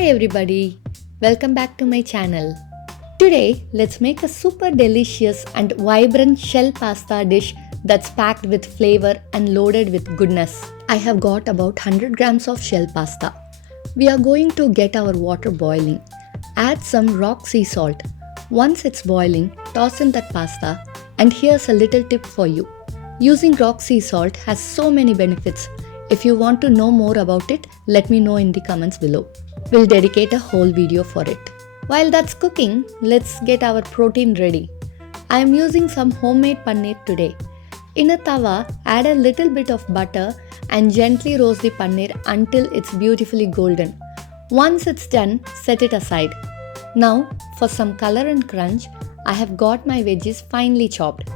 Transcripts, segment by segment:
Hi everybody, welcome back to my channel. Today, let's make a super delicious and vibrant shell pasta dish that's packed with flavor and loaded with goodness. I have got about 100 grams of shell pasta. We are going to get our water boiling. Add some rock sea salt. Once it's boiling, toss in that pasta. And here's a little tip for you. Using rock sea salt has so many benefits. If you want to know more about it, let me know in the comments below. We'll dedicate a whole video for it. While that's cooking, let's get our protein ready. I am using some homemade paneer today. In a tawa, add a little bit of butter and gently roast the paneer until it's beautifully golden. Once it's done, set it aside. Now, for some color and crunch, I have got my veggies finely chopped.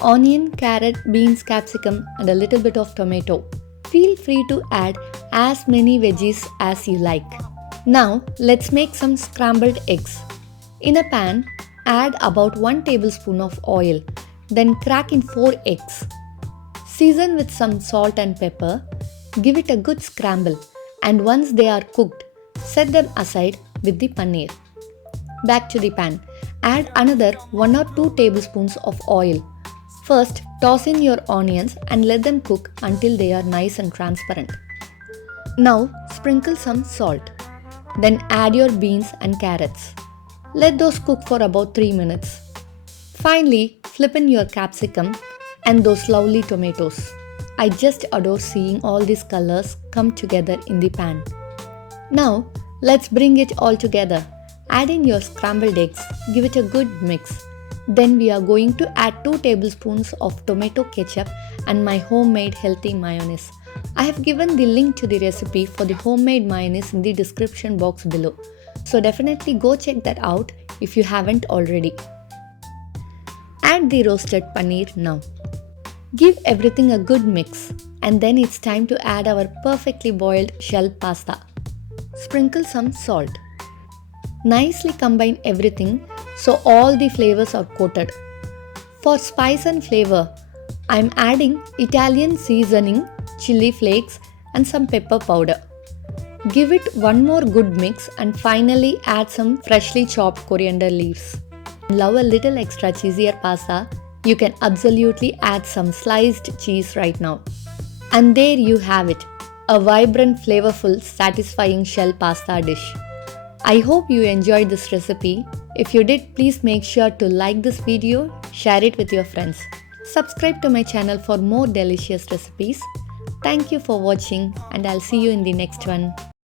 Onion, carrot, beans, capsicum and a little bit of tomato. Feel free to add as many veggies as you like. Now, let's make some scrambled eggs. In a pan, add about 1 tablespoon of oil, then crack in 4 eggs. Season with some salt and pepper, give it a good scramble, and once they are cooked, set them aside with the paneer. Back to the pan, add another 1 or 2 tablespoons of oil. First, toss in your onions and let them cook until they are nice and transparent. Now, sprinkle some salt. Then add your beans and carrots. Let those cook for about 3 minutes. Finally, flip in your capsicum and those lovely tomatoes. I just adore seeing all these colors come together in the pan. Now, let's bring it all together. Add in your scrambled eggs, give it a good mix. Then we are going to add 2 tablespoons of tomato ketchup and my homemade healthy mayonnaise. I have given the link to the recipe for the homemade mayonnaise in the description box below. So definitely go check that out if you haven't already. Add the roasted paneer now. Give everything a good mix and then it's time to add our perfectly boiled shell pasta. Sprinkle some salt. Nicely combine everything so all the flavors are coated. For spice and flavor, I am adding Italian seasoning, chili flakes and some pepper powder. Give it one more good mix and finally add some freshly chopped coriander leaves. Love a little extra cheesier pasta? You can absolutely add some sliced cheese right now. And there you have it, a vibrant, flavorful, satisfying shell pasta dish. I hope you enjoyed this recipe. If you did, please make sure to like this video, share it with your friends. Subscribe to my channel for more delicious recipes. Thank you for watching and I'll see you in the next one.